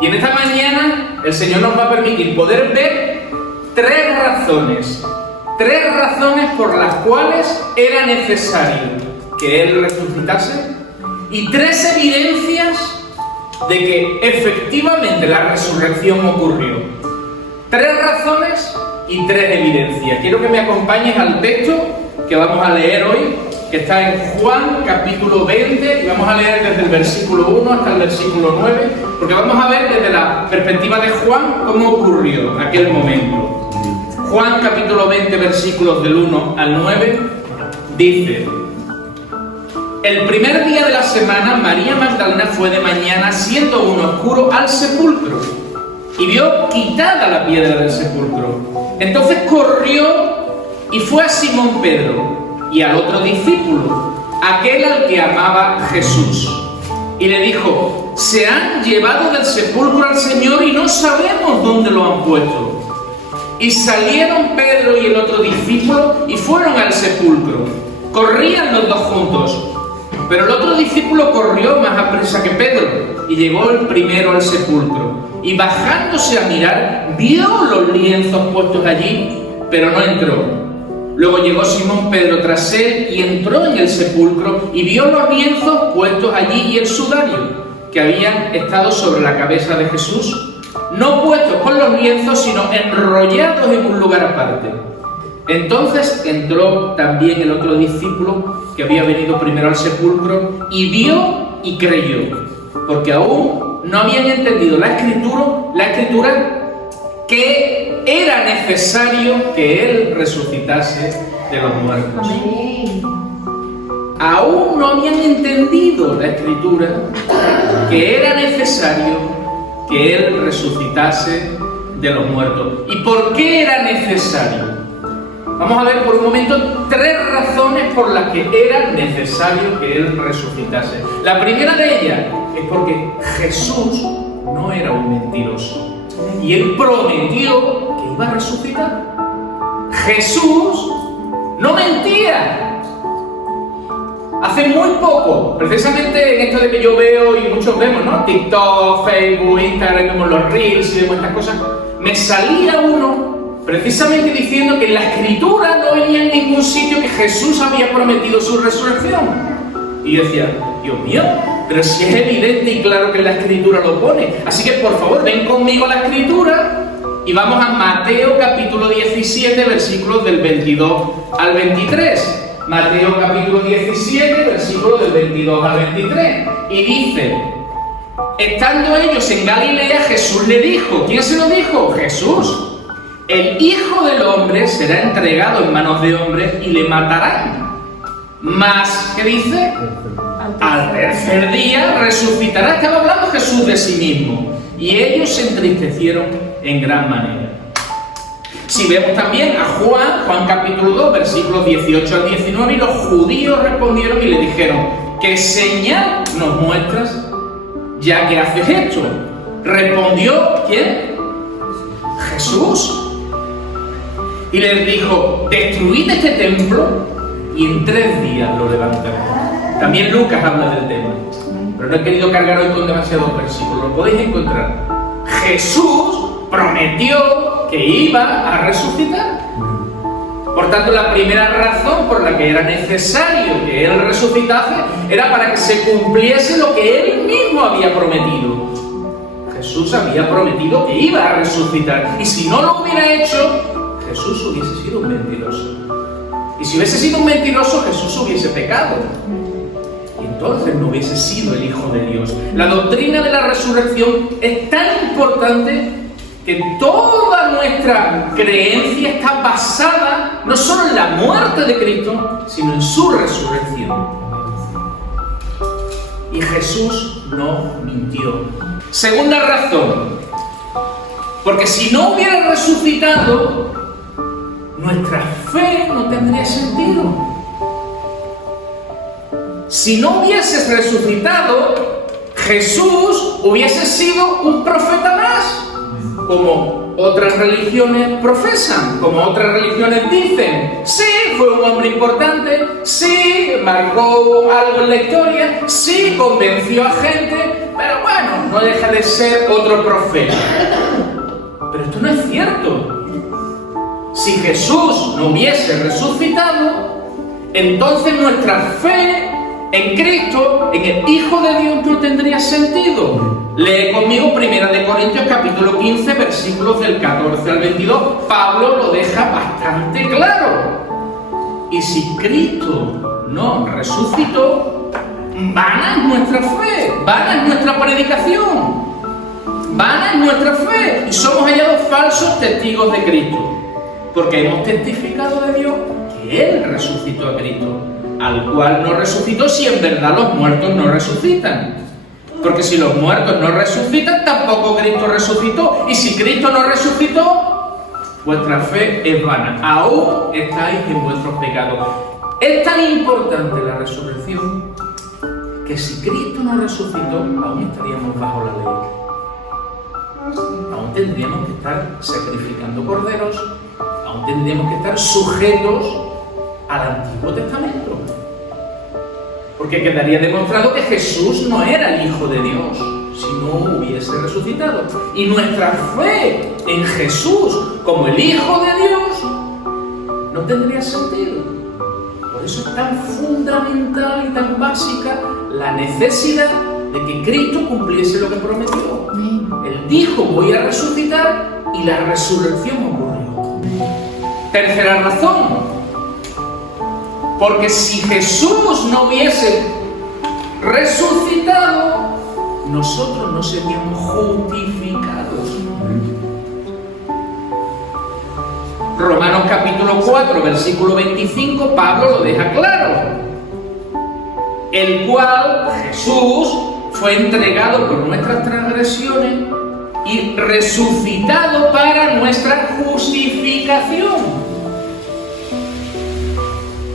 Y en esta mañana el Señor nos va a permitir poder ver tres razones por las cuales era necesario que Él resucitase y tres evidencias de que efectivamente la resurrección ocurrió. Tres razones y tres evidencias. Quiero que me acompañes al texto que vamos a leer hoy, que está en Juan capítulo 20, y vamos a leer desde el versículo 1 hasta el versículo 9, porque vamos a ver desde la perspectiva de Juan cómo ocurrió aquel momento. Juan capítulo 20, versículos del 1 al 9, dice: el primer día de la semana, María Magdalena fue de mañana, siendo aún oscuro, al sepulcro, y vio quitada la piedra del sepulcro. Entonces corrió y fue a Simón Pedro y al otro discípulo, aquel al que amaba Jesús, y le dijo: se han llevado del sepulcro al Señor y no sabemos dónde lo han puesto. Y salieron Pedro y el otro discípulo y fueron al sepulcro. Corrían los dos juntos, pero el otro discípulo corrió más aprisa que Pedro y llegó el primero al sepulcro. Y bajándose a mirar, vio los lienzos puestos allí, pero no entró. Luego llegó Simón Pedro tras él y entró en el sepulcro y vio los lienzos puestos allí y el sudario que habían estado sobre la cabeza de Jesús, no puestos con los lienzos, sino enrollados en un lugar aparte. Entonces entró también el otro discípulo que había venido primero al sepulcro y vio y creyó, porque aún no habían entendido la escritura que era necesario que Él resucitase de los muertos. Aún no habían entendido la escritura que era necesario que Él resucitase de los muertos. ¿Y por qué era necesario? Vamos a ver por un momento tres razones por las que era necesario que Él resucitase. La primera de ellas es porque Jesús no era un mentiroso y Él prometió que iba a resucitar. Jesús no mentía. Hace muy poco, precisamente en esto de que yo veo y muchos vemos, ¿no? TikTok, Facebook, Instagram, vemos los Reels y vemos estas cosas, me salía uno precisamente diciendo que en la Escritura no venía en ningún sitio que Jesús había prometido su resurrección. Y yo decía: Dios mío, pero si es evidente y claro que la Escritura lo pone. Así que por favor, ven conmigo a la Escritura y vamos a Mateo capítulo 17, versículos del 22 al 23. Mateo capítulo 17, versículos del 22 al 23. Y dice: estando ellos en Galilea, Jesús le dijo. ¿Quién se lo dijo? Jesús. El Hijo del Hombre será entregado en manos de hombres y le matarán. Mas, ¿qué dice? Al tercer día resucitará. Estaba hablando Jesús de sí mismo. Y ellos se entristecieron en gran manera. Si vemos también a Juan capítulo 2, versículos 18 al 19, y los judíos respondieron y le dijeron: ¿qué señal nos muestras ya que haces esto? Respondió, ¿quién? Jesús. Y les dijo: destruid este templo y en 3 días lo levantaré. También Lucas habla del tema, pero no he querido cargar hoy con demasiados versículos, lo podéis encontrar. Jesús prometió que iba a resucitar. Por tanto, la primera razón por la que era necesario que Él resucitase era para que se cumpliese lo que Él mismo había prometido. Jesús había prometido que iba a resucitar, y si no lo hubiera hecho, Jesús hubiese sido un mentiroso. Y si hubiese sido un mentiroso, Jesús hubiese pecado. Y entonces no hubiese sido el Hijo de Dios. La doctrina de la resurrección es tan importante que toda nuestra creencia está basada no solo en la muerte de Cristo, sino en su resurrección. Y Jesús no mintió. Segunda razón, porque si no hubiera resucitado, nuestra fe no tendría sentido. Si no hubiese resucitado, Jesús hubiese sido un profeta más, como otras religiones profesan, como otras religiones dicen. Sí, fue un hombre importante, sí, marcó algo en la historia, sí, convenció a gente, pero bueno, no deja de ser otro profeta. Pero esto no es cierto. Si Jesús no hubiese resucitado, entonces nuestra fe en Cristo, en el Hijo de Dios, no tendría sentido. Lee conmigo 1 Corintios capítulo 15, versículos del 14 al 22. Pablo lo deja bastante claro. Y si Cristo no resucitó, vana es nuestra fe, vana es nuestra predicación, vana es nuestra fe. Y somos hallados falsos testigos de Cristo, porque hemos testificado de Dios que Él resucitó a Cristo, al cual no resucitó si en verdad los muertos no resucitan. Porque si los muertos no resucitan, tampoco Cristo resucitó. Y si Cristo no resucitó, vuestra fe es vana. Aún estáis en vuestros pecados. Es tan importante la resurrección que si Cristo no resucitó, aún estaríamos bajo la ley. Aún tendríamos que estar sacrificando corderos. Aún tendríamos que estar sujetos al Antiguo Testamento. Porque quedaría demostrado que Jesús no era el Hijo de Dios si no hubiese resucitado. Y nuestra fe en Jesús como el Hijo de Dios no tendría sentido. Por eso es tan fundamental y tan básica la necesidad de que Cristo cumpliese lo que prometió. Él dijo, voy a resucitar, y la resurrección ocurrió. Tercera razón. Porque si Jesús no hubiese resucitado, nosotros no seríamos justificados. Romanos capítulo 4, versículo 25, Pablo lo deja claro. El cual, Jesús, fue entregado por nuestras transgresiones y resucitado para nuestra justificación.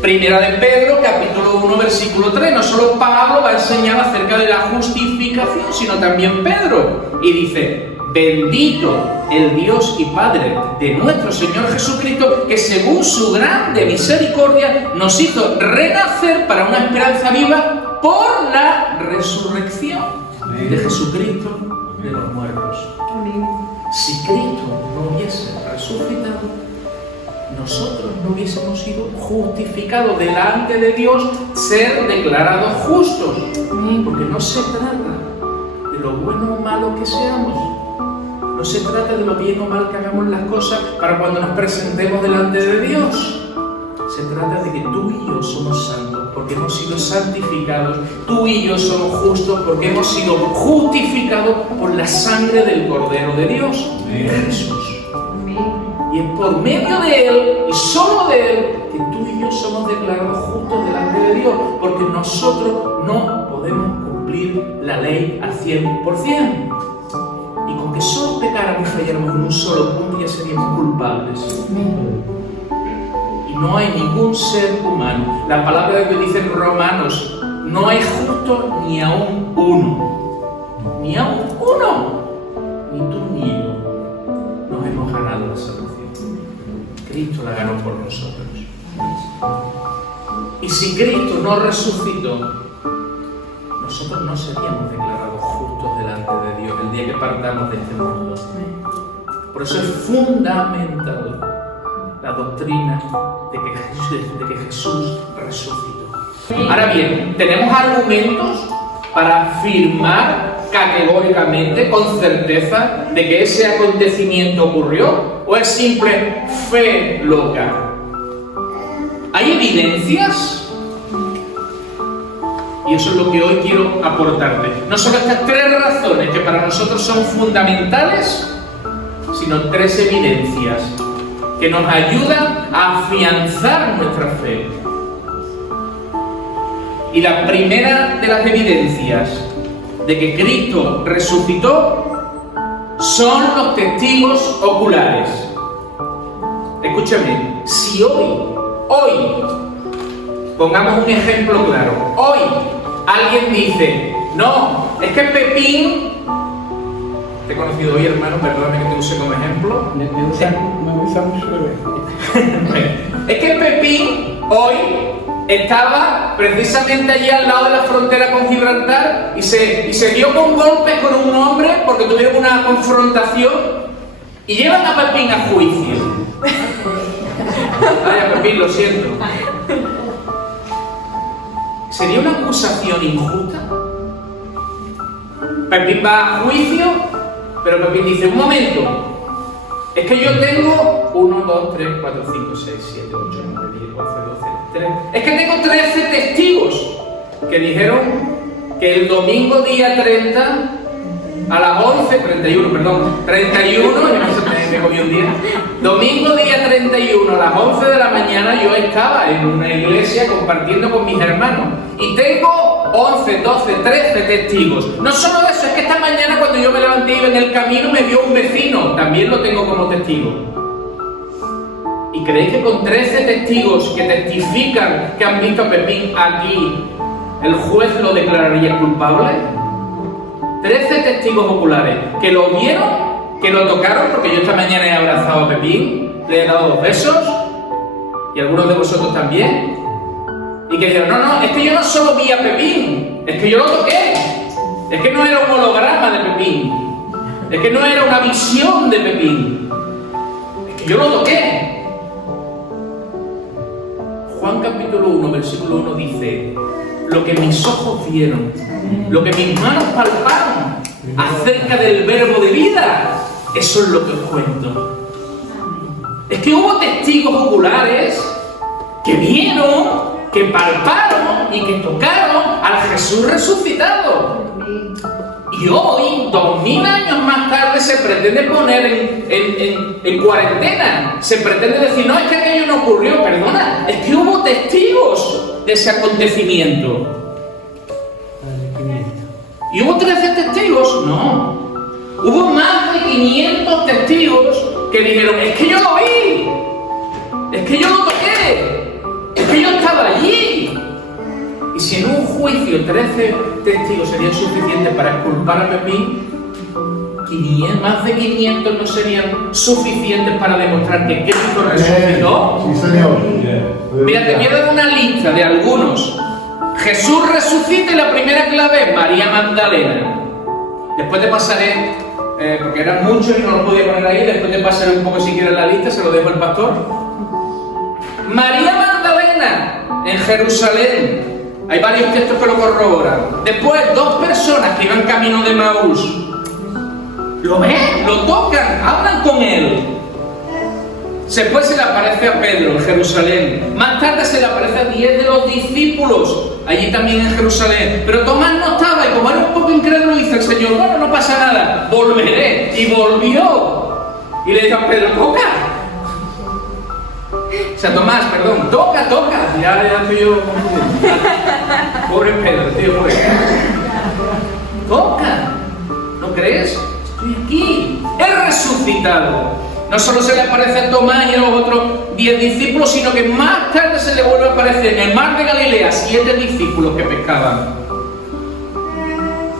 Primera de Pedro, capítulo 1, versículo 3. No solo Pablo va a enseñar acerca de la justificación, sino también Pedro. Y dice, bendito el Dios y Padre de nuestro Señor Jesucristo, que según su grande misericordia nos hizo renacer para una esperanza viva por la resurrección de Jesucristo de los muertos. Si Cristo no hubiese resucitado, nosotros no hubiésemos sido justificados delante de Dios, ser declarados justos. Porque no se trata de lo bueno o malo que seamos. No se trata de lo bien o mal que hagamos las cosas para cuando nos presentemos delante de Dios. Se trata de que tú y yo somos santos porque hemos sido santificados. Tú y yo somos justos porque hemos sido justificados por la sangre del Cordero de Dios, Jesús. Y es por medio de Él y solo de Él que tú y yo somos declarados justos delante de Dios, porque nosotros no podemos cumplir la ley al 100%. Y con que solo pecáramos y falláramos en un solo punto ya seríamos culpables. Y no hay ningún ser humano. La palabra de Dios dice en Romanos, no hay justo ni aún uno. Ni aún uno. Ni tú ni yo nos hemos ganado la salvación. Cristo la ganó por nosotros. Y si Cristo no resucitó, nosotros no seríamos declarados justos delante de Dios el día que partamos de este mundo. Por eso es fundamental la doctrina de que Jesús resucitó. Ahora bien, tenemos argumentos para afirmar categóricamente, con certeza, de que ese acontecimiento ocurrió, o es simple fe loca. ¿Hay evidencias? Y eso es lo que hoy quiero aportarte. No solo estas tres razones que para nosotros son fundamentales, sino tres evidencias que nos ayudan a afianzar nuestra fe. Y la primera de las evidencias de que Cristo resucitó son los testigos oculares. Escúchame, si hoy, pongamos un ejemplo claro, hoy alguien dice, no, es que Pepín te he conocido hoy, hermano, perdóname que te use como ejemplo. Me gusta mucho Es que Pepín hoy estaba precisamente allí al lado de la frontera con Gibraltar y se dio con golpes con un hombre porque tuvieron una confrontación y llevan a Pepín a juicio. Vaya, Pepín, lo siento. ¿Sería una acusación injusta? Pepín va a juicio, pero Pepín dice, un momento, es que yo tengo 1, 2, 3, 4, 5, 6, 7, 8, 9, 10, 11, 12, 13. Es que tengo 13 testigos que dijeron que el domingo día 30 a las 31, me comí un día. Domingo día 31 a las 11 de la mañana yo estaba en una iglesia compartiendo con mis hermanos y tengo 11, 12, 13 testigos. No solo eso, es que esta mañana cuando yo me levanté y iba en el camino me vio un vecino, también lo tengo como testigo. ¿Y creéis que con 13 testigos que testifican que han visto a Pepín aquí, el juez lo declararía culpable? 13 testigos oculares que lo vieron, que lo tocaron, porque yo esta mañana he abrazado a Pepín, le he dado 2 besos, y algunos de vosotros también, y que dijeron, no, es que yo no solo vi a Pepín, es que yo lo toqué, es que no era un holograma de Pepín, es que no era una visión de Pepín, es que yo lo toqué. Juan capítulo 1, versículo 1 dice, lo que mis ojos vieron, lo que mis manos palparon acerca del verbo de vida, eso es lo que os cuento. Es que hubo testigos oculares que vieron, que palparon y que tocaron al Jesús resucitado. Y hoy, 2000 años más tarde, se pretende poner en cuarentena. Se pretende decir, no, es que aquello no ocurrió, perdona, es que hubo testigos de ese acontecimiento. ¿Y hubo 13 testigos? No. Hubo más de 500 testigos que dijeron, es que yo lo vi, es que yo lo toqué, es que yo estaba allí. Y si en un juicio 13 testigos serían suficientes para exculpar a Pepín, más de 500 no serían suficientes para demostrar que Cristo resucitó. Sí, señor. Mira, te voy a dar una lista de algunos. Jesús resucita y la primera clave es María Magdalena. Después te pasaré, porque eran muchos y no lo podía poner ahí, después te pasaré un poco si quieres la lista, se lo dejo al pastor. María Magdalena, en Jerusalén. Hay varios textos que lo corroboran. Después, 2 personas que iban camino de Maús. Lo ven, lo tocan, hablan con él. Después se le aparece a Pedro en Jerusalén. Más tarde se le aparece a 10 de los discípulos, allí también en Jerusalén. Pero Tomás no estaba y como era un poco incrédulo dice el Señor, bueno, no pasa nada, volveré. Y volvió. Y le dijo a Pedro, toca. O sea, Tomás, perdón, toca. Ya estoy yo confundido. Pobre Pedro, tío, pobre. Toca. ¿No crees? Estoy aquí. He resucitado. No solo se le aparece a Tomás y a los otros 10 discípulos, sino que más tarde se le vuelve a aparecer en el mar de Galilea 7 discípulos que pescaban.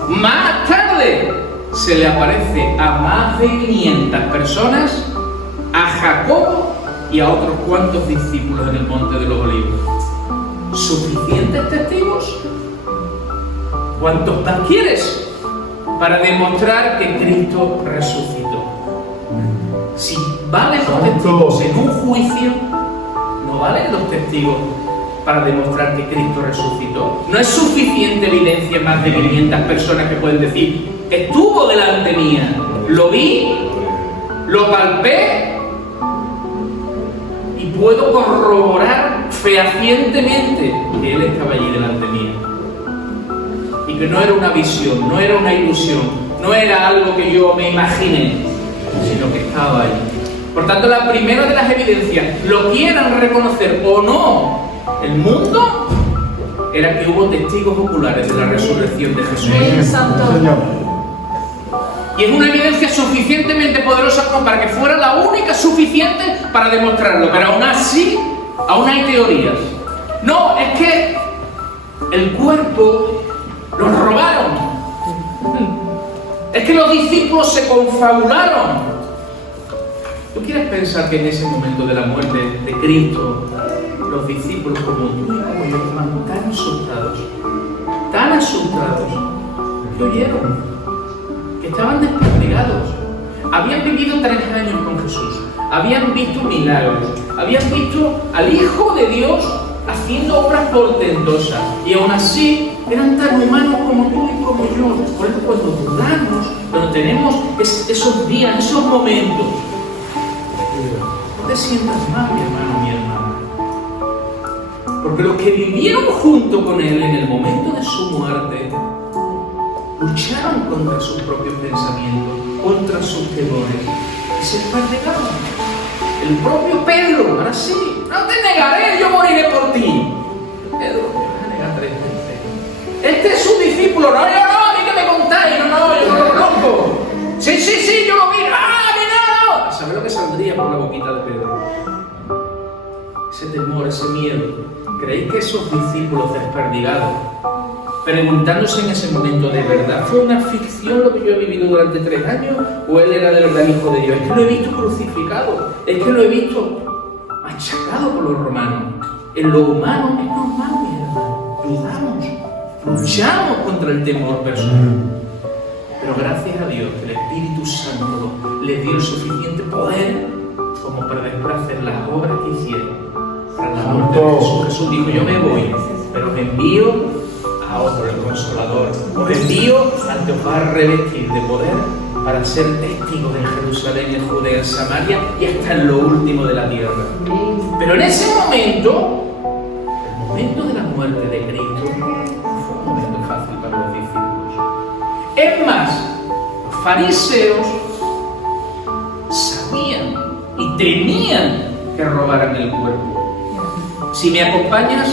Más tarde se le aparece a más de 500 personas, a Jacobo y a otros cuantos discípulos en el Monte de los Olivos. ¿Suficientes testigos? ¿Cuántos más quieres para demostrar que Cristo resucitó? Si valen los testigos en un juicio, no valen los testigos para demostrar que Cristo resucitó. No es suficiente evidencia más de 500 personas que pueden decir, estuvo delante mía, lo vi, lo palpé y puedo corroborar fehacientemente que Él estaba allí delante mía. Y que no era una visión, no era una ilusión, no era algo que yo me imaginé, sino que estaba ahí. Por tanto, la primera de las evidencias, lo quieran reconocer o no el mundo, era que hubo testigos oculares de la resurrección de Jesús. Y es una evidencia suficientemente poderosa como para que fuera la única suficiente para demostrarlo. Pero aún así, aún hay teorías. No, es que el cuerpo lo robaron. Es que los discípulos se confabularon. ¿Tú quieres pensar que en ese momento de la muerte de Cristo, los discípulos como tú y como yo estaban tan asustados, que huyeron, que estaban desperdigados? Habían vivido 3 años con Jesús, habían visto milagros, habían visto al Hijo de Dios haciendo obras portentosas, y aún así eran tan humanos como tú y como yo. Por eso cuando dudamos, cuando tenemos esos días, esos momentos, no te sientas mal, mi hermano, mi hermana. Porque los que vivieron junto con Él en el momento de su muerte, lucharon contra sus propios pensamientos, contra sus temores, y se desperdigaron. El propio Pedro, ahora sí, no te negaré, yo moriré por ti. Pedro, me vas a negar 3 veces. Este es su discípulo, no, yo no, a mí que me contáis, no, yo no lo conozco. Sí, yo lo vi, mira, no. ¿Sabes lo que saldría por la boquita de Pedro? Ese temor, ese miedo. ¿Creéis que esos discípulos desperdigados, preguntándose en ese momento, ¿de verdad fue una ficción lo que yo he vivido durante 3 años? ¿O él era de verdad el Hijo de Dios? Es que lo he visto crucificado, es que lo he visto machacado por los romanos. En lo humano es normal, mi hermano. Dudamos, luchamos contra el temor personal. Pero gracias a Dios que el Espíritu Santo les dio el suficiente poder como para después hacer las obras que hicieron para la muerte de Jesús. Jesús dijo, yo me voy, pero os envío a otro, el Consolador. Os envío al que os va a revestir de poder para ser testigos en Jerusalén, en Judea, en Samaria y hasta en lo último de la tierra. Pero en ese momento, el momento de la muerte de Cristo, no fue un momento fácil para los discípulos. Es más, los fariseos sabían y temían que robaran el cuerpo. Si me acompañas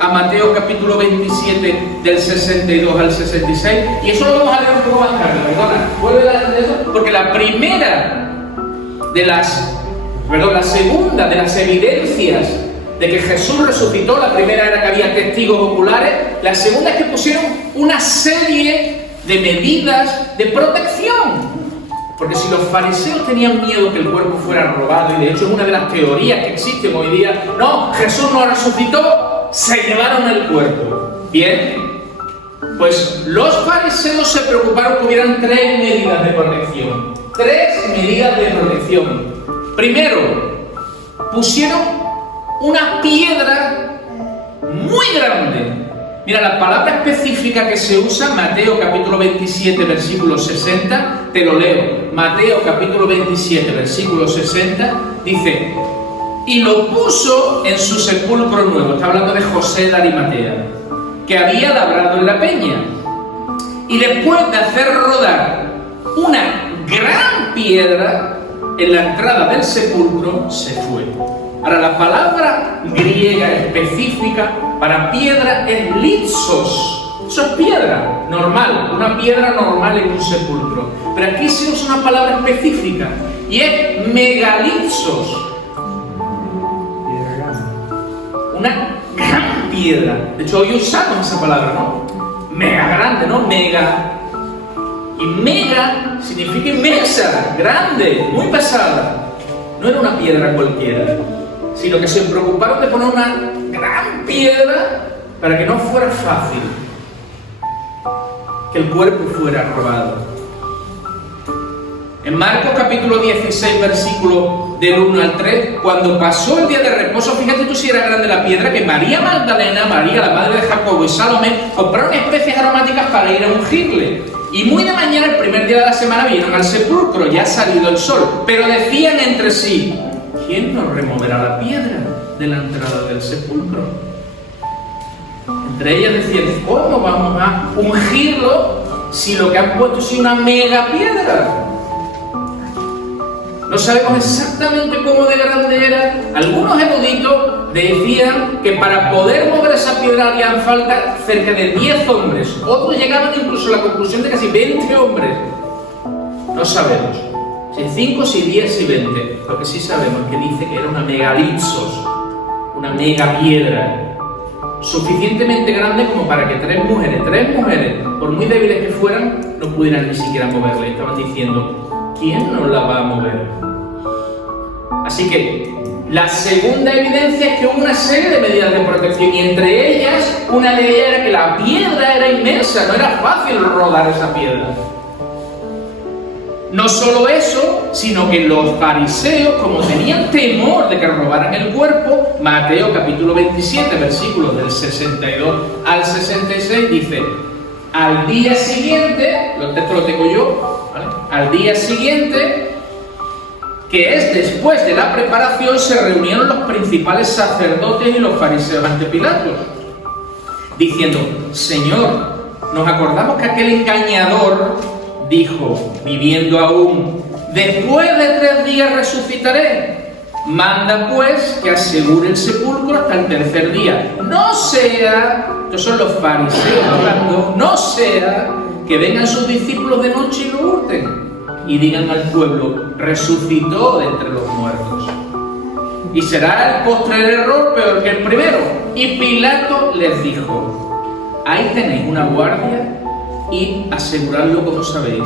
a Mateo capítulo 27 del 62 al 66, y eso lo vamos a leer un poco más tarde, perdona, vuelve a leer eso, porque la segunda de las evidencias de que Jesús resucitó, la primera era que había testigos oculares, la segunda es que pusieron una serie de medidas de protección. Porque si los fariseos tenían miedo que el cuerpo fuera robado, y de hecho es una de las teorías que existen hoy día, no, Jesús no resucitó, se llevaron el cuerpo. Bien, pues los fariseos se preocuparon que hubieran 3 medidas de protección. 3 medidas de protección. Primero, pusieron una piedra muy grande. Mira, la palabra específica que se usa, Mateo capítulo 27, versículo 60, te lo leo. Mateo capítulo 27, versículo 60, dice, y lo puso en su sepulcro nuevo. Está hablando de José de Arimatea, que había labrado en la peña. Y después de hacer rodar una gran piedra en la entrada del sepulcro, se fue. Ahora, la palabra griega específica para piedra es litsos. Eso es piedra normal, una piedra normal en un sepulcro. Pero aquí se usa una palabra específica y es megalitsos. Una gran piedra. De hecho, hoy usamos esa palabra, ¿no? Mega grande, ¿no? Mega. Y mega significa inmensa, grande, muy pesada. No era una piedra cualquiera, sino que se preocuparon de poner una gran piedra para que no fuera fácil que el cuerpo fuera robado. En Marcos capítulo 16, versículo del 1 al 3, cuando pasó el día de reposo, fíjate tú si era grande la piedra, que María Magdalena, María, la madre de Jacobo, y Salomé compraron especies aromáticas para ir a ungirle. Y muy de mañana, el primer día de la semana, vinieron al sepulcro, ya ha salido el sol, pero decían entre sí, ¿quién nos removerá la piedra de la entrada del sepulcro? Entre ellas decían, ¿cómo vamos a ungirlo si lo que han puesto es una mega piedra? No sabemos exactamente cómo de grande era. Algunos eruditos decían que para poder mover esa piedra harían falta cerca de 10 hombres. Otros llegaban incluso a la conclusión de casi 20 hombres. No sabemos si 5, si 10, si 20. Lo que sí sabemos es que dice que era una megalitsos, una mega piedra, suficientemente grande como para que 3 mujeres, por muy débiles que fueran, no pudieran ni siquiera moverle. Estaban diciendo, ¿quién nos la va a mover? Así que la segunda evidencia es que hubo una serie de medidas de protección y entre ellas, una de ellas era que la piedra era inmensa, no era fácil rodar esa piedra. No solo eso, sino que los fariseos, como tenían temor de que robaran el cuerpo, Mateo capítulo 27, versículos del 62 al 66, dice, al día siguiente, esto lo tengo yo, ¿vale? Al día siguiente, que es después de la preparación, se reunieron los principales sacerdotes y los fariseos ante Pilato, diciendo, Señor, nos acordamos que aquel engañador dijo, viviendo aún, después de 3 días resucitaré. Manda pues que asegure el sepulcro hasta el tercer día. No sea, estos son los fariseos hablando, no sea que vengan sus discípulos de noche y lo hurten y digan al pueblo, resucitó de entre los muertos. Y será el postrer error peor que el primero. Y Pilato les dijo, ahí tenéis una guardia y aseguradlo como sabéis.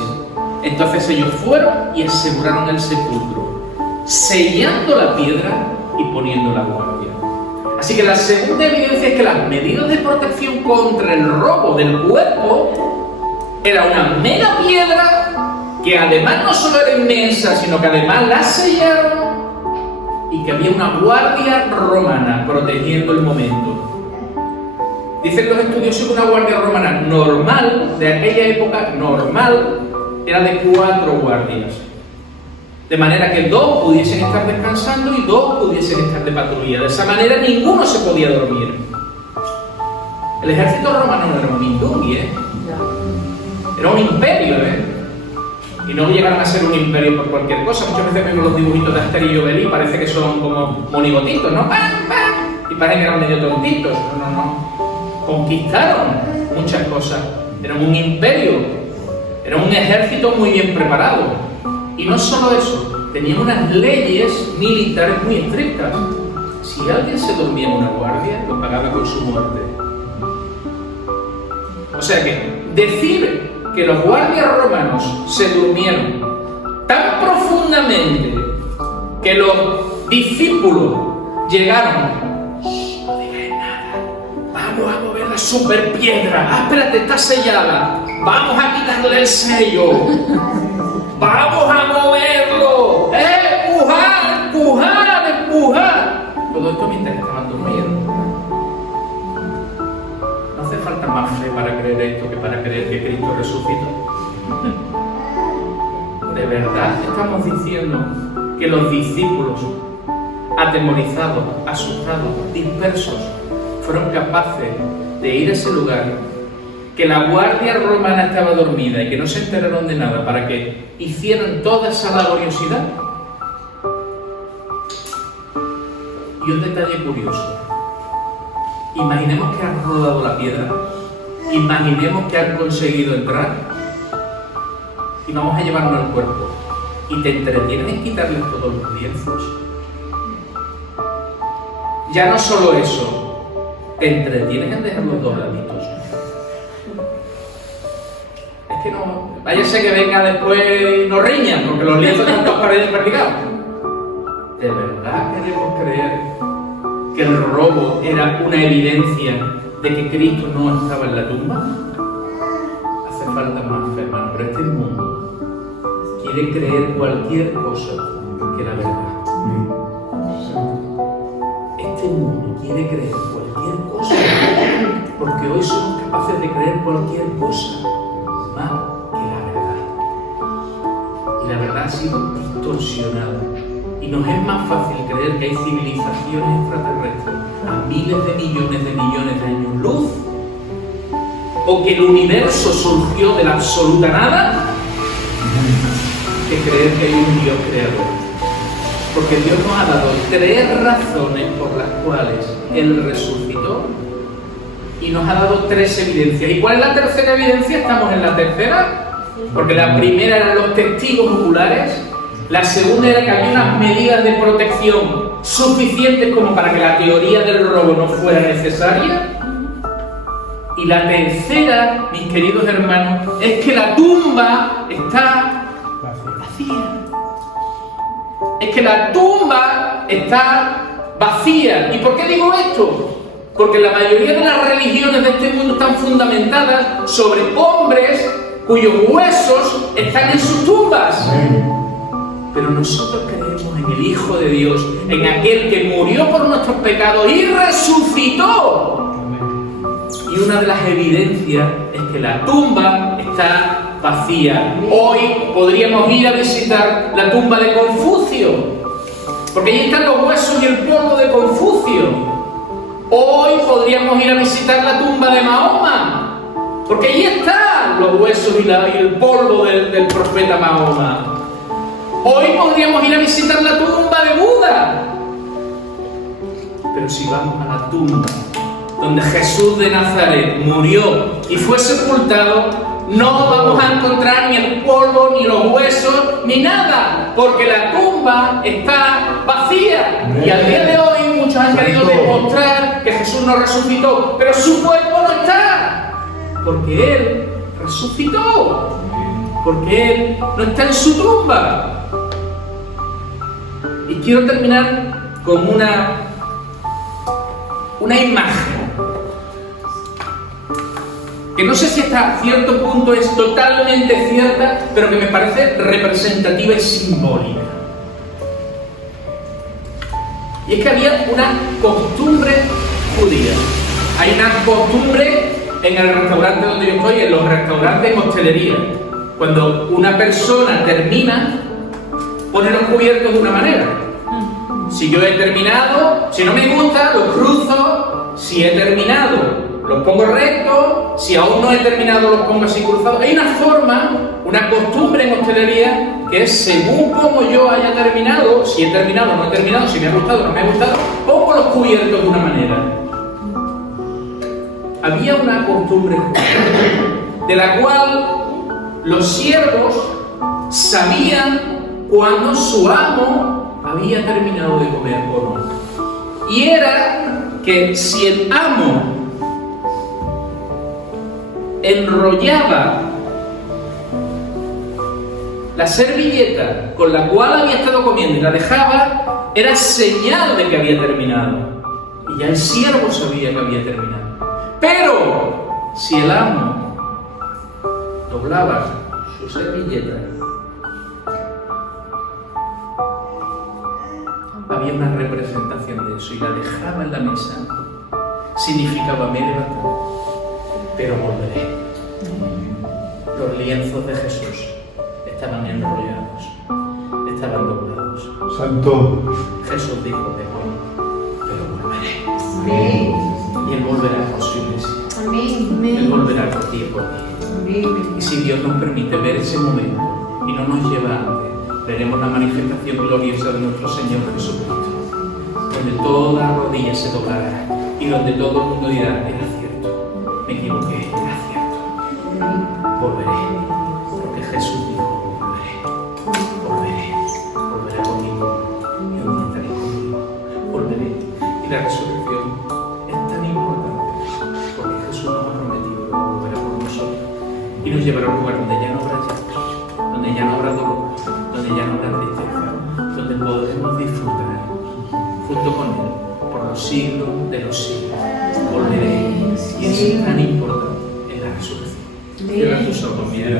Entonces ellos fueron y aseguraron el sepulcro, sellando la piedra y poniendo la guardia. Así que la segunda evidencia es que las medidas de protección contra el robo del cuerpo era una mera piedra que además no solo era inmensa, sino que además la sellaron y que había una guardia romana protegiendo el momento. Dicen los estudiosos que una guardia romana normal, de aquella época normal, era de 4 guardias. De manera que 2 pudiesen estar descansando y 2 pudiesen estar de patrulla. De esa manera ninguno se podía dormir. El ejército romano no era un mindungui, era un imperio, Y no llegaron a ser un imperio por cualquier cosa. Muchas veces vemos los dibujitos de Asterix y Obelix, parece que son como monigotitos, ¿no? ¡Pam, pam! Y parecen que eran medio tontitos. No. Conquistaron muchas cosas, eran un imperio, era un ejército muy bien preparado. Y no solo eso, tenían unas leyes militares muy estrictas. Si alguien se dormía en una guardia, lo pagaba con su muerte. O sea que decir que los guardias romanos se durmieron tan profundamente que los discípulos llegaron, vamos a mover la super piedra. Espérate, está sellada. Vamos a quitarle el sello. Vamos a moverlo. Empujar. Todo esto mientras estaban durmiendo. No hace falta más fe para creer esto que para creer que Cristo resucitó. De verdad estamos diciendo que los discípulos, atemorizados, asustados, dispersos, fueron capaces de ir a ese lugar, que la guardia romana estaba dormida y que no se enteraron de nada para que hicieran toda esa laboriosidad. Y un detalle curioso, imaginemos que han rodado la piedra, imaginemos que han conseguido entrar y vamos a llevarnos el cuerpo y te entretienen en quitarles todos los lienzos. Ya no solo eso, te entretienen en dejar los dobladitos. Es que no, váyase que venga después y nos riñan, porque los lienzos están todos perdidos. ¿De verdad queremos creer que el robo era una evidencia de que Cristo no estaba en la tumba? Hace falta más fe, hermano, pero este mundo quiere creer cualquier cosa que la verdad. Este mundo quiere creer cualquier cosa, porque hoy somos capaces de creer cualquier cosa más que la verdad. Y la verdad ha sido distorsionada. Y nos es más fácil creer que hay civilizaciones extraterrestres a miles de millones de años luz, o que el universo surgió de la absoluta nada, que creer que hay un Dios creador. Porque Dios nos ha dado 3 razones por las cuales Él resucitó y nos ha dado 3 evidencias. ¿Y cuál es la tercera evidencia? Estamos en la tercera, porque la primera eran los testigos oculares, la segunda era que había unas medidas de protección suficientes como para que la teoría del robo no fuera necesaria, Y la tercera, mis queridos hermanos, es que la tumba está vacía. Es que la tumba está vacía. ¿Y por qué digo esto? Porque la mayoría de las religiones de este mundo están fundamentadas sobre hombres cuyos huesos están en sus tumbas. Pero nosotros creemos en el Hijo de Dios, en aquel que murió por nuestros pecados y resucitó. Y una de las evidencias es que la tumba está vacía. Hoy podríamos ir a visitar la tumba de Confucio, porque ahí están los huesos y el polvo de Confucio. Hoy podríamos ir a visitar la tumba de Mahoma, porque allí están los huesos y el polvo del profeta Mahoma. Hoy podríamos ir a visitar la tumba de Buda. Pero si vamos a la tumba donde Jesús de Nazaret murió y fue sepultado, no vamos a encontrar ni el polvo, ni los huesos, ni nada, porque la tumba está vacía. Y al día de hoy muchos han querido demostrar que Jesús no resucitó, pero su cuerpo no está, porque Él resucitó, porque Él no está en su tumba. Y quiero terminar con una imagen que no sé si hasta cierto punto es totalmente cierta, pero que me parece representativa y simbólica. Y es que había una costumbre judía. Hay una costumbre en el restaurante donde yo estoy, en los restaurantes en hostelería. Cuando una persona termina, pone los cubiertos de una manera. Si yo he terminado, si no me gusta, los cruzo. Si he terminado, los pongo rectos. Si aún no he terminado, los pongo así cruzados. Hay una forma, una costumbre en hostelería que es según como yo haya terminado, si he terminado o no he terminado, si me ha gustado o no me ha gustado, pongo los cubiertos de una manera. Había una costumbre de la cual los siervos sabían cuando su amo había terminado de comer o no. Y era que si el amo enrollaba la servilleta con la cual había estado comiendo y la dejaba, era señal de que había terminado. Y ya el siervo sabía que había terminado. Pero si el amo doblaba su servilleta, había una representación de eso y la dejaba en la mesa. Significaba: me he levantado, pero volveré. Los lienzos de Jesús estaban enrollados, estaban doblados. Santo. Jesús dijo: me voy, pero volveré. Amén. Y Él volverá por su iglesia. Amén. Él volverá por ti y por mí. Y si Dios nos permite ver ese momento y no nos lleva antes, veremos la manifestación gloriosa de nuestro Señor Jesucristo, donde toda rodilla se doblará y donde todo el mundo dirá: era cierto, me equivoqué, era cierto. Volveré, porque Jesús dijo: volveré conmigo y aún estaré conmigo. Volveré. Y la resurrección es tan importante porque Jesús nos ha prometido que volverá por nosotros y nos llevará a un lugar donde ya no habrá llanto, donde ya no habrá dolor, donde ya no habrá tristeza, donde podremos disfrutar junto con Él por los siglos de los siglos. Volveré. Y eso es tan importante en la resurrección. Cierra tus ojos, mira.